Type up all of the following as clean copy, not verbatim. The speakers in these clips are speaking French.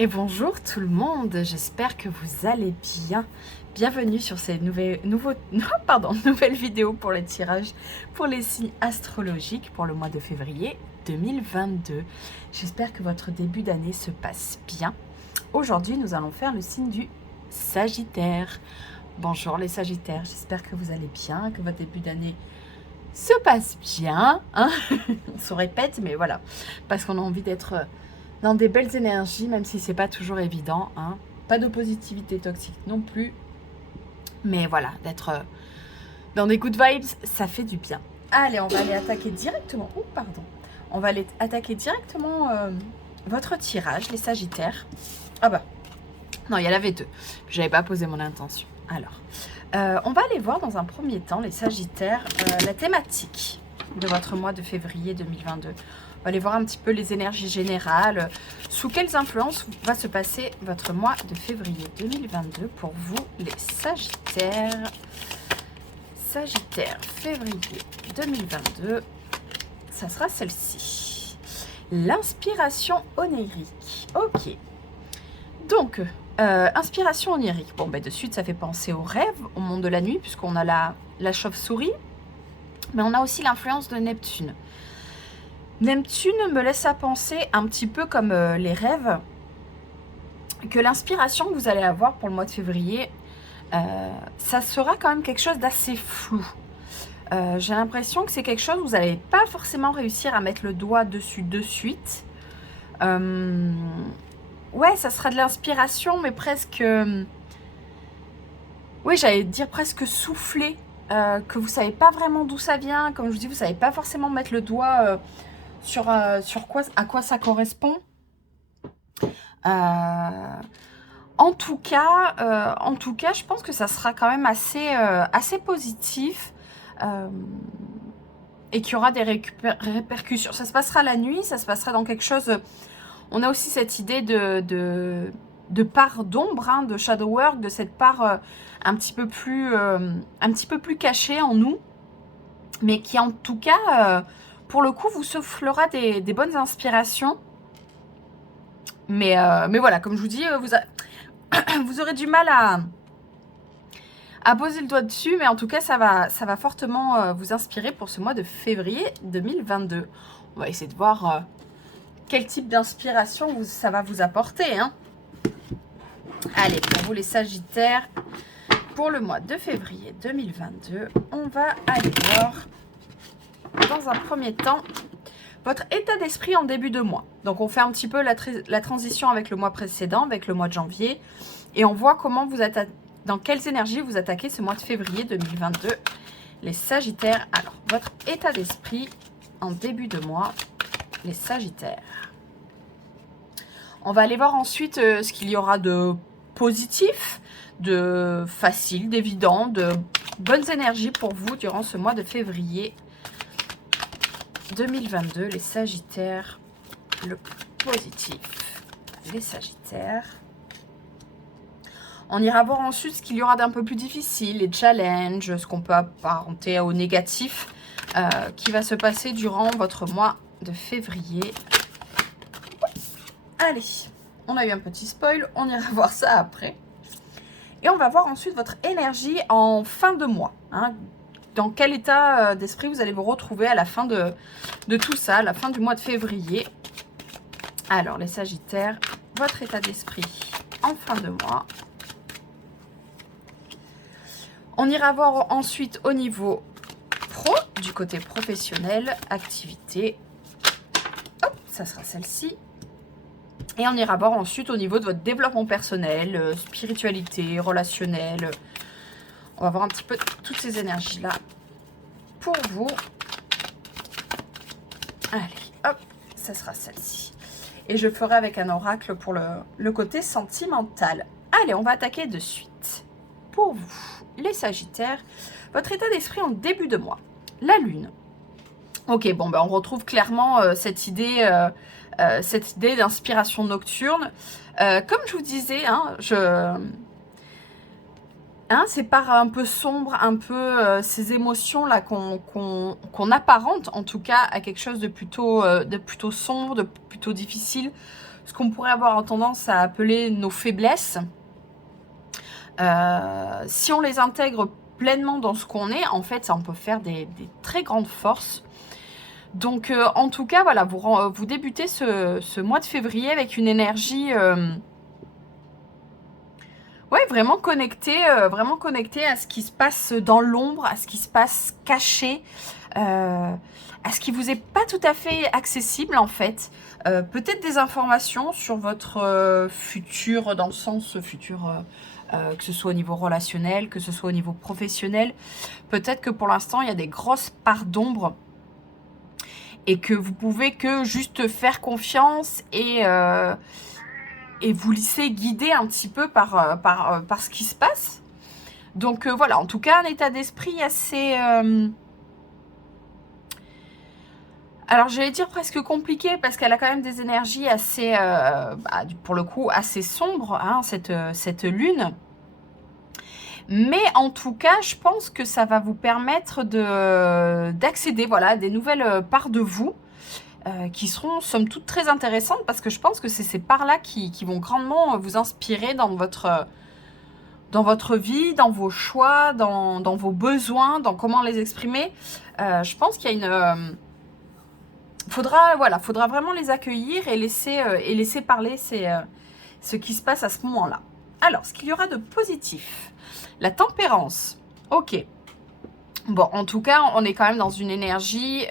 Et bonjour tout le monde, j'espère que vous allez bien. Bienvenue sur ces nouvelles vidéos pour les tirages pour les signes astrologiques pour le mois de février 2022. J'espère que votre début d'année se passe bien. Aujourd'hui, nous allons faire le signe du Sagittaire. Bonjour les Sagittaires, j'espère que vous allez bien, que votre début d'année se passe bien. Hein. On se répète, mais voilà, parce qu'on a envie d'être dans des belles énergies, même si c'est pas toujours évident. Hein. Pas de positivité toxique non plus. Mais voilà, d'être dans des good vibes, ça fait du bien. Allez, on va aller attaquer directement. Oh, pardon. On va aller attaquer directement votre tirage, les Sagittaires. Ah bah, non, il y en avait deux. J'avais pas posé mon intention. Alors, on va aller voir dans un premier temps, les Sagittaires, la thématique de votre mois de février 2022. On va aller voir un petit peu les énergies générales. Sous quelles influences va se passer votre mois de février 2022 pour vous, les Sagittaires. Sagittaire, février 2022. Ça sera celle-ci. L'inspiration onirique. Ok. Donc, inspiration onirique. Bon, ben de suite, ça fait penser au rêve, au monde de la nuit, puisqu'on a la chauve-souris. Mais on a aussi l'influence de Neptune. Neptune me laisse à penser un petit peu comme les rêves, que l'inspiration que vous allez avoir pour le mois de février, ça sera quand même quelque chose d'assez flou. J'ai l'impression que c'est quelque chose où vous n'allez pas forcément réussir à mettre le doigt dessus de suite. Ouais, ça sera de l'inspiration, mais presque... oui, j'allais dire presque soufflé, que vous ne savez pas vraiment d'où ça vient. Comme je vous dis, vous ne savez pas forcément mettre le doigt... sur quoi, à quoi ça correspond. En tout cas, je pense que ça sera quand même assez positif et qu'il y aura des répercussions. Ça se passera la nuit, ça se passera dans quelque chose... On a aussi cette idée de part d'ombre, hein, de shadow work, de cette part un petit peu plus cachée en nous, mais qui en tout cas... pour le coup, vous soufflera des bonnes inspirations. Mais voilà, comme je vous dis, vous aurez du mal à poser le doigt dessus. Mais en tout cas, ça va fortement vous inspirer pour ce mois de février 2022. On va essayer de voir quel type d'inspiration ça va vous apporter. Hein. Allez, pour vous les Sagittaires, pour le mois de février 2022, on va aller voir... dans un premier temps, votre état d'esprit en début de mois. Donc, on fait un petit peu la transition avec le mois précédent, avec le mois de janvier. Et on voit comment dans quelles énergies vous attaquez ce mois de février 2022. Les Sagittaires, alors, votre état d'esprit en début de mois, les Sagittaires. On va aller voir ensuite ce qu'il y aura de positif, de facile, d'évident, de bonnes énergies pour vous durant ce mois de février 2022, les Sagittaires, le positif, les Sagittaires. On ira voir ensuite ce qu'il y aura d'un peu plus difficile, les challenges, ce qu'on peut apparenter au négatif, qui va se passer durant votre mois de février. Allez, on a eu un petit spoil, on ira voir ça après. Et on va voir ensuite votre énergie en fin de mois, hein. Dans quel état d'esprit vous allez vous retrouver à la fin de tout ça, à la fin du mois de février. Alors, les Sagittaires, votre état d'esprit en fin de mois. On ira voir ensuite au niveau pro, du côté professionnel, activité. Hop, ça sera celle-ci. Et on ira voir ensuite au niveau de votre développement personnel, spiritualité, relationnel. On va voir un petit peu toutes ces énergies-là pour vous. Allez, hop, ça sera celle-ci. Et je ferai avec un oracle pour le côté sentimental. Allez, on va attaquer de suite. Pour vous, les Sagittaires, votre état d'esprit en début de mois. La Lune. Ok, bon, ben on retrouve clairement cette idée d'inspiration nocturne. Comme je vous disais, ces parts un peu sombres, un peu ces émotions-là qu'on apparente, en tout cas, à quelque chose de plutôt sombre, de plutôt difficile, ce qu'on pourrait avoir tendance à appeler nos faiblesses, si on les intègre pleinement dans ce qu'on est, en fait, ça on peut faire des très grandes forces. Donc, en tout cas, voilà, vous débutez ce mois de février avec une énergie, ouais, vraiment connectée à ce qui se passe dans l'ombre, à ce qui se passe caché, à ce qui vous est pas tout à fait accessible, en fait. Peut-être des informations sur votre futur, dans le sens futur, que ce soit au niveau relationnel, que ce soit au niveau professionnel. Peut-être que pour l'instant, il y a des grosses parts d'ombre et que vous pouvez que juste faire confiance et vous laisser guider un petit peu par ce qui se passe. Donc voilà, en tout cas, un état d'esprit assez... alors, j'allais dire presque compliqué, parce qu'elle a quand même des énergies assez, pour le coup, assez sombres, hein, cette lune. Mais en tout cas, je pense que ça va vous permettre d'accéder, voilà, à des nouvelles parts de vous, qui seront, somme toute, très intéressantes, parce que je pense que c'est ces parts-là qui vont grandement vous inspirer dans votre vie, dans vos choix, dans vos besoins, dans comment les exprimer. Je pense qu'il y a une... faudra vraiment les accueillir et laisser parler ce qui se passe à ce moment-là. Alors, ce qu'il y aura de positif, la tempérance. Ok. Bon, en tout cas, on est quand même dans une énergie...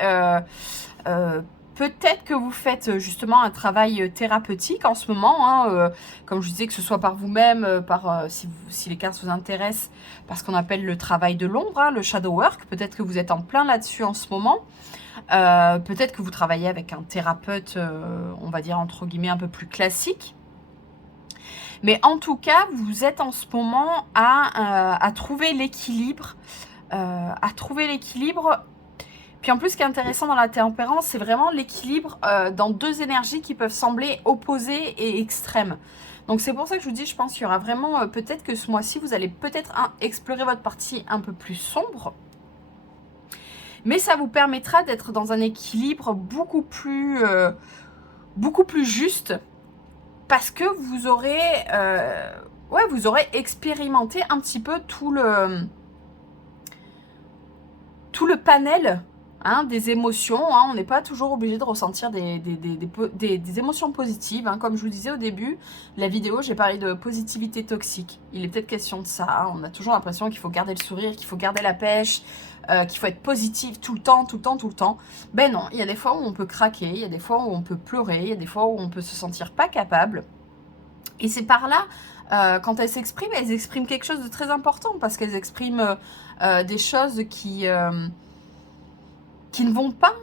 peut-être que vous faites justement un travail thérapeutique en ce moment, hein, comme je disais, que ce soit par vous-même, si les cartes vous intéressent, par ce qu'on appelle le travail de l'ombre, hein, le shadow work. Peut-être que vous êtes en plein là-dessus en ce moment. Peut-être que vous travaillez avec un thérapeute, on va dire entre guillemets un peu plus classique. Mais en tout cas, vous êtes en ce moment à trouver l'équilibre. Puis en plus, ce qui est intéressant dans la tempérance, c'est vraiment l'équilibre dans deux énergies qui peuvent sembler opposées et extrêmes. Donc c'est pour ça que je vous dis, je pense qu'il y aura vraiment, peut-être que ce mois-ci, vous allez peut-être explorer votre partie un peu plus sombre. Mais ça vous permettra d'être dans un équilibre beaucoup plus juste, parce que vous aurez expérimenté un petit peu tout le panel, hein, des émotions. Hein. On n'est pas toujours obligé de ressentir des émotions positives. Hein. Comme je vous disais au début de la vidéo, j'ai parlé de positivité toxique. Il est peut-être question de ça. Hein. On a toujours l'impression qu'il faut garder le sourire, qu'il faut garder la pêche, qu'il faut être positif tout le temps. Ben non, il y a des fois où on peut craquer, il y a des fois où on peut pleurer, il y a des fois où on peut se sentir pas capable. Et c'est par là, quand elles expriment quelque chose de très important, parce qu'elles expriment des choses qui ne vont pas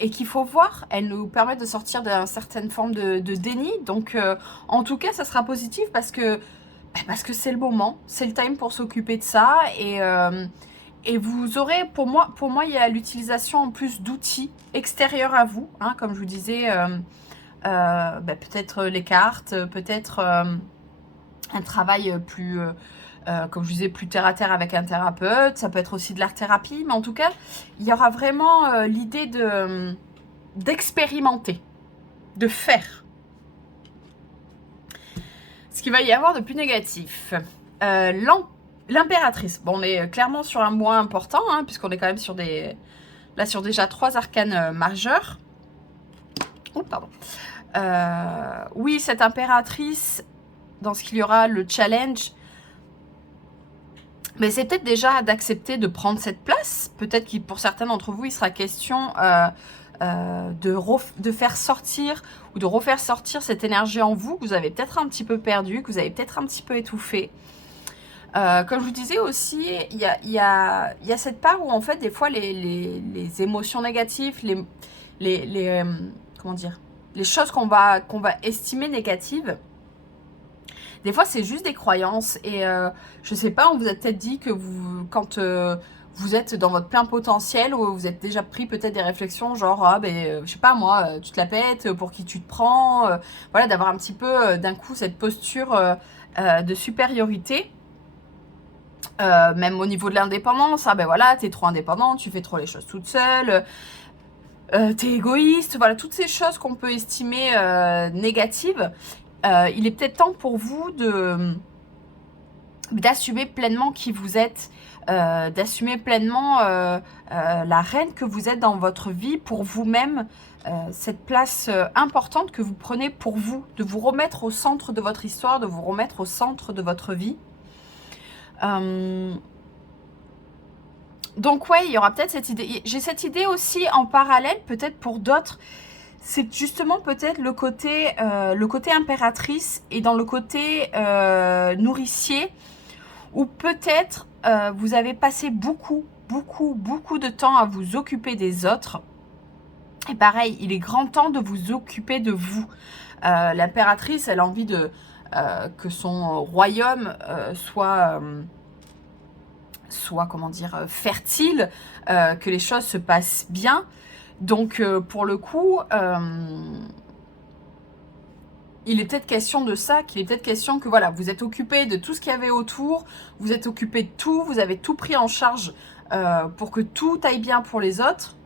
et qu'il faut voir. Elles nous permettent de sortir d'une certaine forme de déni. Donc, en tout cas, ça sera positif parce que c'est le moment, c'est le time pour s'occuper de ça. Et vous aurez, pour moi, il y a l'utilisation en plus d'outils extérieurs à vous, hein, comme je vous disais, peut-être les cartes, peut-être un travail plus, comme je disais, plus terre à terre avec un thérapeute. Ça peut être aussi de l'art-thérapie, mais en tout cas, il y aura vraiment l'idée d'expérimenter, de faire. Ce qu'il va y avoir de plus négatif. L'impératrice. Bon, on est clairement sur un mois important, hein, puisqu'on est quand même sur déjà 3 arcanes majeurs. Oh, pardon. Oui, cette impératrice, dans ce qu'il y aura, le challenge, mais c'est peut-être déjà d'accepter de prendre cette place. Peut-être que pour certains d'entre vous, il sera question de faire sortir ou de refaire sortir cette énergie en vous, que vous avez peut-être un petit peu perdu, que vous avez peut-être un petit peu étouffé. Comme je vous disais aussi, il y a cette part où en fait des fois les émotions négatives, comment dire, les choses qu'on va estimer négatives, des fois c'est juste des croyances. Et je sais pas, on vous a peut-être dit que quand vous êtes dans votre plein potentiel, ou vous êtes déjà pris peut-être des réflexions genre je sais pas moi, tu te la pètes, pour qui tu te prends, voilà, d'avoir un petit peu d'un coup cette posture de supériorité. Même au niveau de l'indépendance, voilà, t'es trop indépendante, tu fais trop les choses toute seule. t'es égoïste, voilà, toutes ces choses qu'on peut estimer négatives. Il est peut-être temps pour vous d'assumer pleinement qui vous êtes, d'assumer pleinement la reine que vous êtes dans votre vie pour vous-même, cette place importante que vous prenez pour vous, de vous remettre au centre de votre histoire, de vous remettre au centre de votre vie. Donc ouais, il y aura peut-être cette idée. J'ai cette idée aussi en parallèle, peut-être pour d'autres. C'est justement peut-être le côté impératrice et dans le côté nourricier, où peut-être vous avez passé beaucoup de temps à vous occuper des autres. Et pareil, il est grand temps de vous occuper de vous. L'impératrice, elle a envie que son royaume soit comment dire, fertile, que les choses se passent bien. Donc, pour le coup, il est peut-être question de ça, qu'il est peut-être question que voilà, vous êtes occupé de tout ce qu'il y avait autour, vous êtes occupé de tout, vous avez tout pris en charge pour que tout aille bien pour les autres.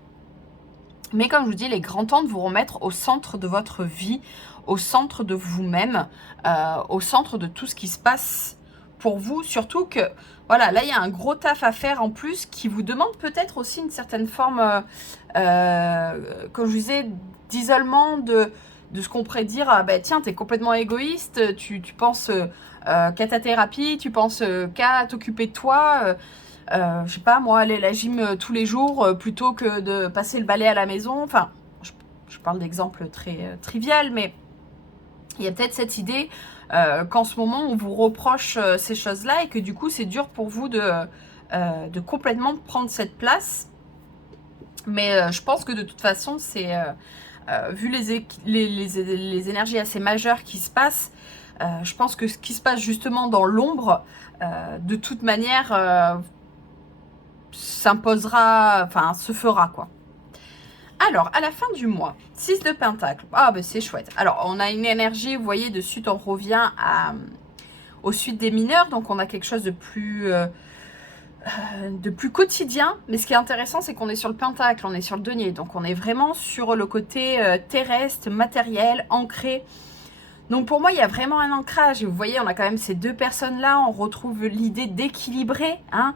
Mais comme je vous dis, il est grand temps de vous remettre au centre de votre vie, au centre de vous-même, au centre de tout ce qui se passe pour vous. Surtout que, voilà, là, il y a un gros taf à faire en plus qui vous demande peut-être aussi une certaine forme, comme je vous disais, d'isolement de ce qu'on pourrait dire, ah, bah, tiens, t'es complètement égoïste, tu penses qu'à ta thérapie, tu penses qu'à t'occuper de toi, je sais pas, moi, aller à la gym tous les jours plutôt que de passer le balai à la maison. Enfin, je parle d'exemple très trivial, mais il y a peut-être cette idée qu'en ce moment, on vous reproche ces choses-là et que du coup, c'est dur pour vous de complètement prendre cette place. Mais je pense que de toute façon, c'est vu les énergies assez majeures qui se passent, je pense que ce qui se passe justement dans l'ombre, de toute manière, s'imposera, enfin, se fera, quoi. Alors, à la fin du mois, 6 de Pentacle. Ah, ben c'est chouette. Alors, on a une énergie, vous voyez, de suite, on revient aux suites des mineurs. Donc, on a quelque chose de plus quotidien. Mais ce qui est intéressant, c'est qu'on est sur le Pentacle, on est sur le denier. Donc, on est vraiment sur le côté terrestre, matériel, ancré. Donc, pour moi, il y a vraiment un ancrage. Et vous voyez, on a quand même ces deux personnes-là. On retrouve l'idée d'équilibrer, hein.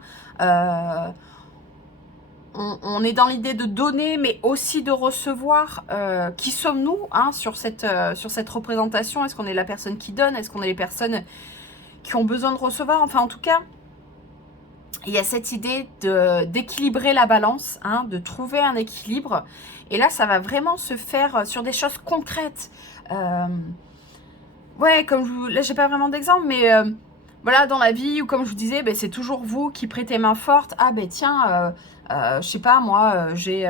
On est dans l'idée de donner, mais aussi de recevoir. Qui sommes-nous, hein, sur cette représentation? Est-ce qu'on est la personne qui donne? Est-ce qu'on est les personnes qui ont besoin de recevoir? Enfin, en tout cas, il y a cette idée d'équilibrer la balance, hein, de trouver un équilibre. Et là, ça va vraiment se faire sur des choses concrètes. Ouais, comme là, j'ai pas vraiment d'exemple, mais voilà, dans la vie, ou comme je vous disais, ben, c'est toujours vous qui prêtez main forte. Ah ben tiens, je sais pas, moi, je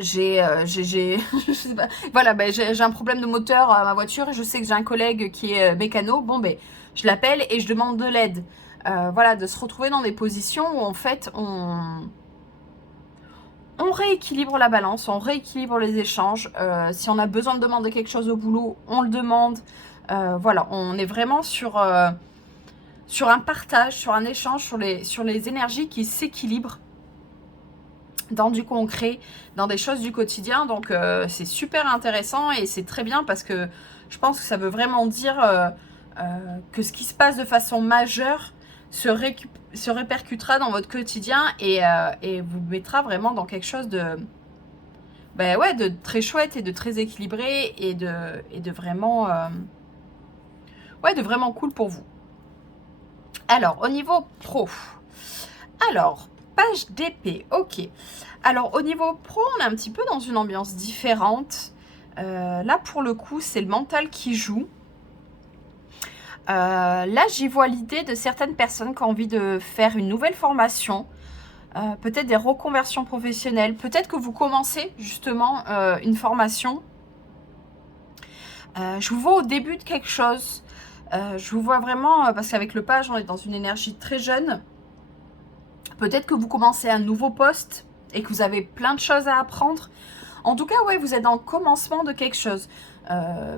sais pas, voilà, ben, j'ai un problème de moteur à ma voiture et je sais que j'ai un collègue qui est mécano. Bon, ben, je l'appelle et je demande de l'aide. Voilà, de se retrouver dans des positions où en fait, on rééquilibre la balance, on rééquilibre les échanges. Si on a besoin de demander quelque chose au boulot, on le demande. Voilà, on est vraiment sur un partage, sur un échange, sur les énergies qui s'équilibrent dans du concret, dans des choses du quotidien. Donc, c'est super intéressant et c'est très bien parce que je pense que ça veut vraiment dire que ce qui se passe de façon majeure se répercutera dans votre quotidien et vous mettra vraiment dans quelque chose de, ben ouais, de très chouette et de très équilibré et de vraiment, ouais, de vraiment cool pour vous. Alors, au niveau pro, alors, page d'épée, ok. Alors, au niveau pro, on est un petit peu dans une ambiance différente. Là, pour le coup, c'est le mental qui joue. Là, j'y vois l'idée de certaines personnes qui ont envie de faire une nouvelle formation, peut-être des reconversions professionnelles, peut-être que vous commencez justement une formation. Je vous vois au début de quelque chose. Je vous vois vraiment, parce qu'avec le page, on est dans une énergie très jeune. Peut-être que vous commencez un nouveau poste et que vous avez plein de choses à apprendre. En tout cas, ouais, vous êtes dans le commencement de quelque chose.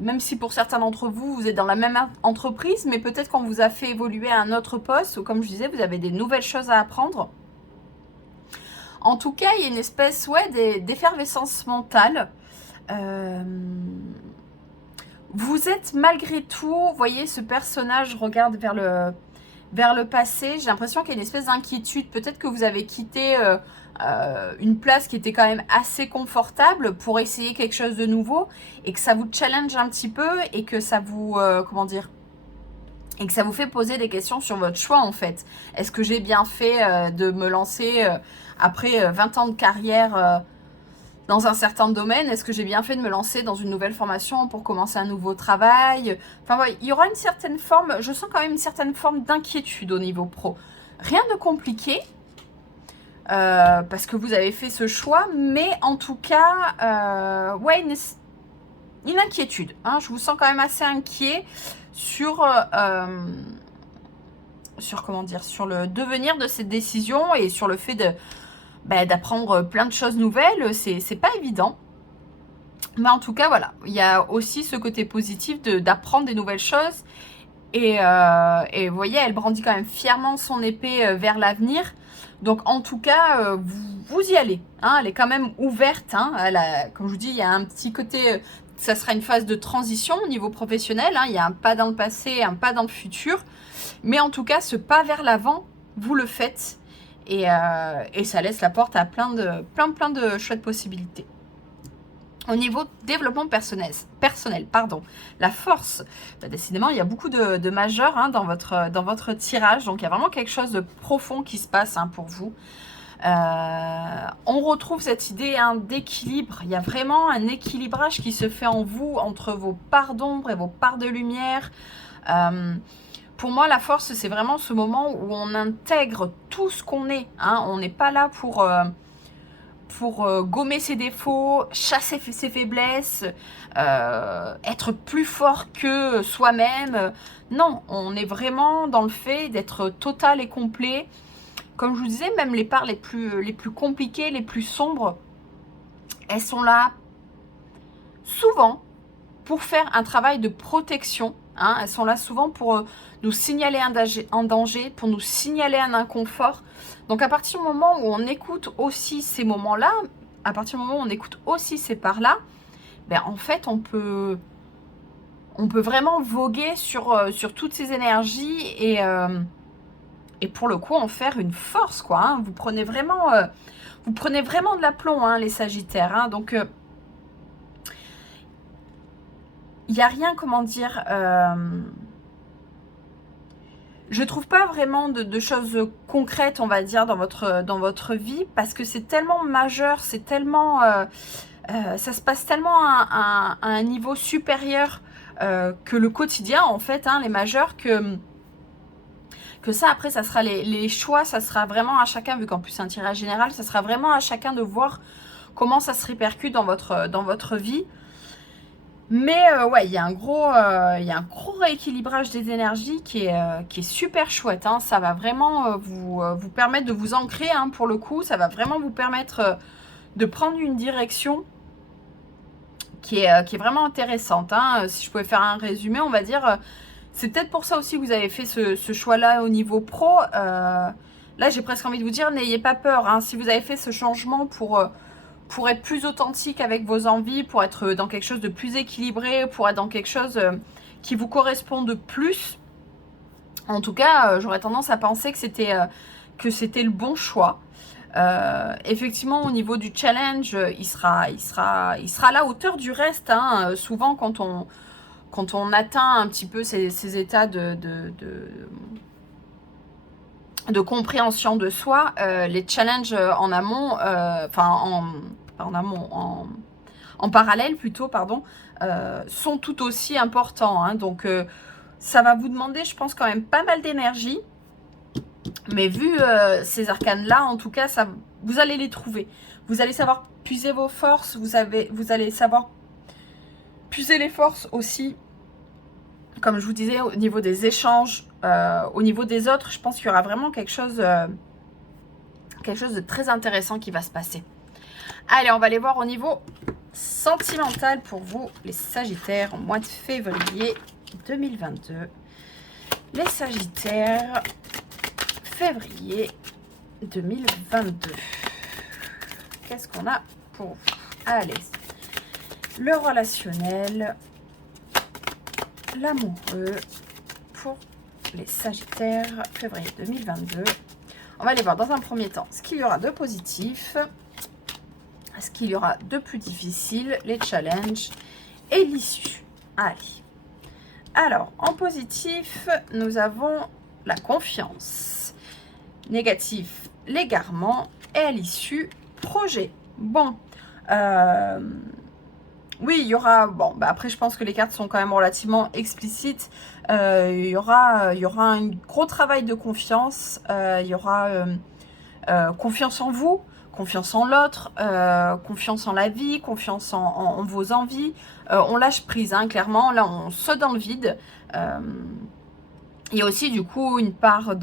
Même si pour certains d'entre vous, vous êtes dans la même entreprise, mais peut-être qu'on vous a fait évoluer à un autre poste, ou comme je disais, vous avez des nouvelles choses à apprendre. En tout cas, il y a une espèce d'effervescence mentale. Vous êtes malgré tout, vous voyez, ce personnage regarde vers le passé. J'ai l'impression qu'il y a une espèce d'inquiétude. Peut-être que vous avez quitté une place qui était quand même assez confortable pour essayer quelque chose de nouveau et que ça vous challenge un petit peu et que ça vous, comment dire, et que ça vous fait poser des questions sur votre choix en fait. Est-ce que j'ai bien fait de me lancer après 20 ans de carrière dans un certain domaine? Est-ce que j'ai bien fait de me lancer dans une nouvelle formation pour commencer un nouveau travail? Enfin, voilà, il y aura une certaine forme, je sens quand même une certaine forme d'inquiétude au niveau pro. Rien de compliqué, parce que vous avez fait ce choix, mais en tout cas, ouais, une inquiétude. Hein, je vous sens quand même assez inquiet sur comment dire, sur le devenir de cette décision et sur le fait d'apprendre plein de choses nouvelles. C'est pas évident. Mais en tout cas, voilà, il y a aussi ce côté positif d'apprendre des nouvelles choses. Et vous voyez, elle brandit quand même fièrement son épée vers l'avenir. Donc en tout cas, vous y allez. Hein, elle est quand même ouverte. Hein, comme je vous dis, il y a un petit côté... ça sera une phase de transition au niveau professionnel. Hein, il y a un pas dans le passé, un pas dans le futur. Mais en tout cas, ce pas vers l'avant, vous le faites. Et ça laisse la porte à plein de chouettes possibilités. Au niveau développement personnel, la force, décidément, il y a beaucoup de majeurs hein, dans votre tirage. Donc, il y a vraiment quelque chose de profond qui se passe hein, pour vous. On retrouve cette idée hein, d'équilibre. Il y a vraiment un équilibrage qui se fait en vous entre vos parts d'ombre et vos parts de lumière. Pour moi, la force, c'est vraiment ce moment où on intègre tout ce qu'on est. Hein. On n'est pas là pour gommer ses défauts, chasser ses faiblesses, être plus fort que soi-même. Non, on est vraiment dans le fait d'être total et complet. Comme je vous disais, même les parts les plus compliquées, les plus sombres, elles sont là souvent pour faire un travail de protection. Hein, elles sont là souvent pour nous signaler un danger, pour nous signaler un inconfort. Donc à partir du moment où on écoute aussi ces moments-là, à partir du moment où on écoute aussi ces parts-là, ben en fait on peut vraiment voguer sur toutes ces énergies et pour le coup en faire une force quoi. Hein. Vous prenez vraiment de l'aplomb hein, les Sagittaires. Hein. Donc il n'y a rien, comment dire, je trouve pas vraiment de choses concrètes, on va dire, dans votre vie, parce que c'est tellement majeur, c'est tellement, ça se passe tellement à un niveau supérieur que le quotidien, en fait, hein, les majeurs, que ça, après, ça sera les choix, ça sera vraiment à chacun, vu qu'en plus c'est un tirage général, ça sera vraiment à chacun de voir comment ça se répercute dans votre vie. Mais ouais, il y a un gros rééquilibrage des énergies qui est super chouette. Hein. Ça va vraiment vous permettre de vous ancrer hein, pour le coup. Ça va vraiment vous permettre de prendre une direction qui est vraiment intéressante. Hein. Si je pouvais faire un résumé, on va dire, c'est peut-être pour ça aussi que vous avez fait ce choix-là au niveau pro. Là, j'ai presque envie de vous dire, n'ayez pas peur. Hein. Si vous avez fait ce changement pour être plus authentique avec vos envies, pour être dans quelque chose de plus équilibré, pour être dans quelque chose qui vous correspond de plus. En tout cas, j'aurais tendance à penser que c'était le bon choix. Effectivement, au niveau du challenge, il sera à la hauteur du reste. Hein. Souvent, quand on atteint un petit peu ces états de compréhension de soi, les challenges en amont, en parallèle plutôt, pardon, sont tout aussi importants. Hein. Donc, ça va vous demander, je pense, quand même pas mal d'énergie. Mais vu ces arcanes-là, en tout cas, vous allez les trouver. Vous allez savoir puiser vos forces, vous allez savoir puiser les forces aussi. Comme je vous disais, au niveau des échanges, au niveau des autres, je pense qu'il y aura vraiment quelque chose de très intéressant qui va se passer. Allez, on va aller voir au niveau sentimental pour vous, les Sagittaires, au mois de février 2022. Les Sagittaires, février 2022. qu'est-ce qu'on a pour vous? Allez, le relationnel, l'amoureux pour les Sagittaires, février 2022. On va aller voir dans un premier temps ce qu'il y aura de positif, ce qu'il y aura de plus difficile, les challenges et l'issue. Allez. Alors, en positif, nous avons la confiance. Négatif, l'égarement. Et à l'issue, projet. Bon. Oui, il y aura... Bon, bah après, je pense que les cartes sont quand même relativement explicites. Il y aura un gros travail de confiance. Il y aura confiance en vous, confiance en l'autre, confiance en la vie, confiance en vos envies. On lâche prise, hein, clairement. Là, on saute dans le vide. Il y a aussi, du coup, une part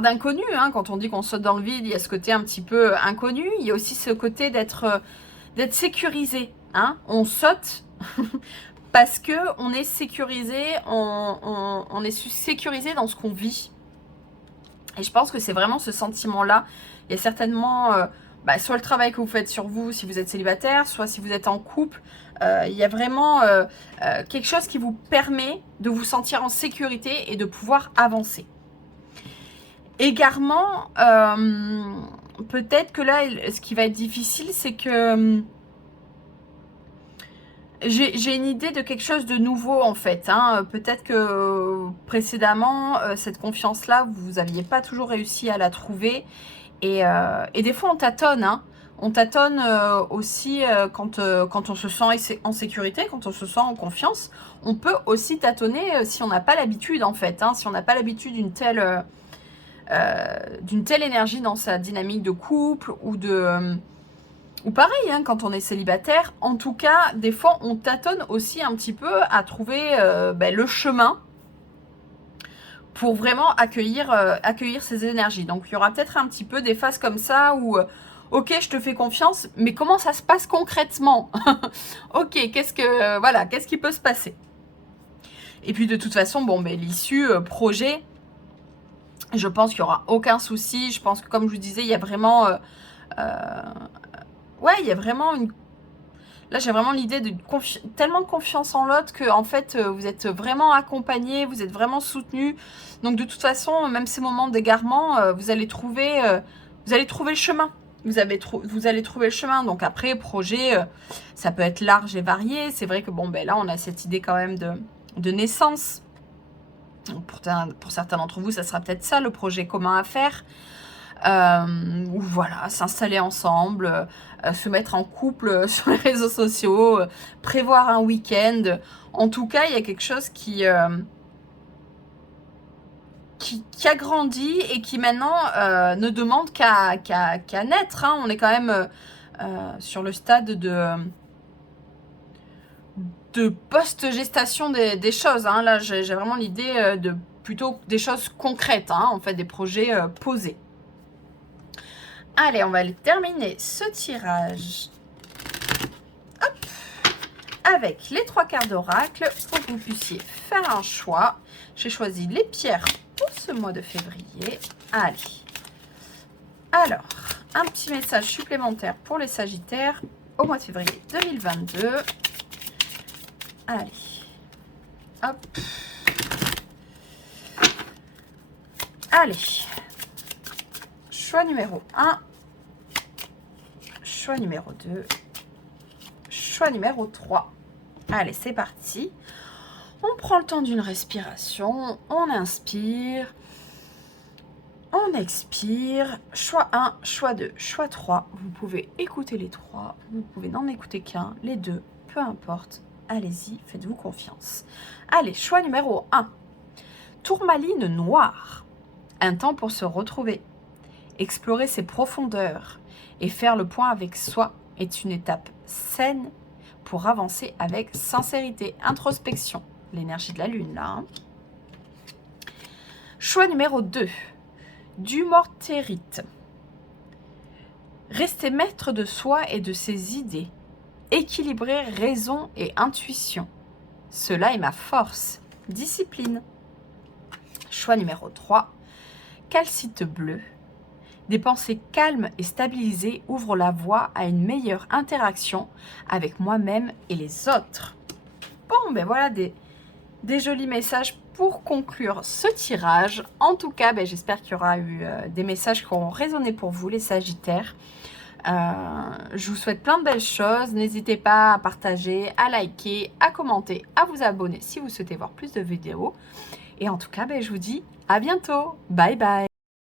d'inconnu, hein. Quand on dit qu'on saute dans le vide, il y a ce côté un petit peu inconnu. Il y a aussi ce côté d'être sécurisé, hein. On saute parce que on est sécurisé, on est sécurisé dans ce qu'on vit. Et je pense que c'est vraiment ce sentiment-là. Il y a certainement soit le travail que vous faites sur vous si vous êtes célibataire, soit si vous êtes en couple. Il y a vraiment quelque chose qui vous permet de vous sentir en sécurité et de pouvoir avancer. Égarement, peut-être que là, ce qui va être difficile, c'est que j'ai une idée de quelque chose de nouveau en fait, hein. Peut-être que précédemment, cette confiance-là, vous n'aviez pas toujours réussi à la trouver. Et des fois, on tâtonne, hein. On tâtonne aussi quand on se sent en sécurité, quand on se sent en confiance. On peut aussi tâtonner si on n'a pas l'habitude en fait, hein. Si on n'a pas l'habitude d'une telle énergie dans sa dynamique de couple ou pareil, hein, quand on est célibataire. En tout cas, des fois, on tâtonne aussi un petit peu à trouver le chemin pour vraiment accueillir ces énergies. Donc, il y aura peut-être un petit peu des phases comme ça où, ok, je te fais confiance, mais comment ça se passe concrètement? Ok, qu'est-ce qui peut se passer? Et puis, de toute façon, bon, l'issue, projet, je pense qu'il n'y aura aucun souci. Je pense que, comme je vous disais, il y a vraiment... il y a vraiment une... Là, j'ai vraiment l'idée de tellement de confiance en l'autre que, en fait, vous êtes vraiment accompagné, vous êtes vraiment soutenu. Donc, de toute façon, même ces moments d'égarement, vous allez trouver le chemin. Vous allez trouver le chemin. Donc, après, projet, ça peut être large et varié. C'est vrai que, là, on a cette idée quand même de naissance. Pour certains d'entre vous, ça sera peut-être ça, le projet commun à faire. Ou voilà, s'installer ensemble, se mettre en couple sur les réseaux sociaux, prévoir un week-end. En tout cas, il y a quelque chose qui a grandi et qui maintenant ne demande qu'à naître, hein. On est quand même sur le stade de post-gestation des choses, hein. Là, j'ai vraiment l'idée de plutôt des choses concrètes, hein, en fait, des projets posés. Allez, on va aller terminer ce tirage avec les 3 cartes d'oracle pour que vous puissiez faire un choix. J'ai choisi les pierres pour ce mois de février. Allez. Alors, un petit message supplémentaire pour les Sagittaires au mois de février 2022. Allez. Hop. Allez. Choix numéro 1. Choix numéro 2. Choix numéro 3. Allez, c'est parti. On prend le temps d'une respiration. On inspire. On expire. Choix 1, choix 2, choix 3. Vous pouvez écouter les 3. Vous pouvez n'en écouter qu'un. Les 2, peu importe. Allez-y, faites-vous confiance. Allez, choix numéro 1. Tourmaline noire. Un temps pour se retrouver. Explorer ses profondeurs et faire le point avec soi est une étape saine pour avancer avec sincérité. Introspection, l'énergie de la lune là, hein. Choix numéro 2, du mortérite. Rester maître de soi et de ses idées. Équilibrer raison et intuition. Cela est ma force. Discipline. Choix numéro 3, calcite bleu. Des pensées calmes et stabilisées ouvrent la voie à une meilleure interaction avec moi-même et les autres. Bon, ben voilà des jolis messages pour conclure ce tirage. En tout cas, ben, j'espère qu'il y aura eu des messages qui auront résonné pour vous, les Sagittaires. Je vous souhaite plein de belles choses. N'hésitez pas à partager, à liker, à commenter, à vous abonner si vous souhaitez voir plus de vidéos. Et en tout cas, ben, je vous dis à bientôt. Bye bye.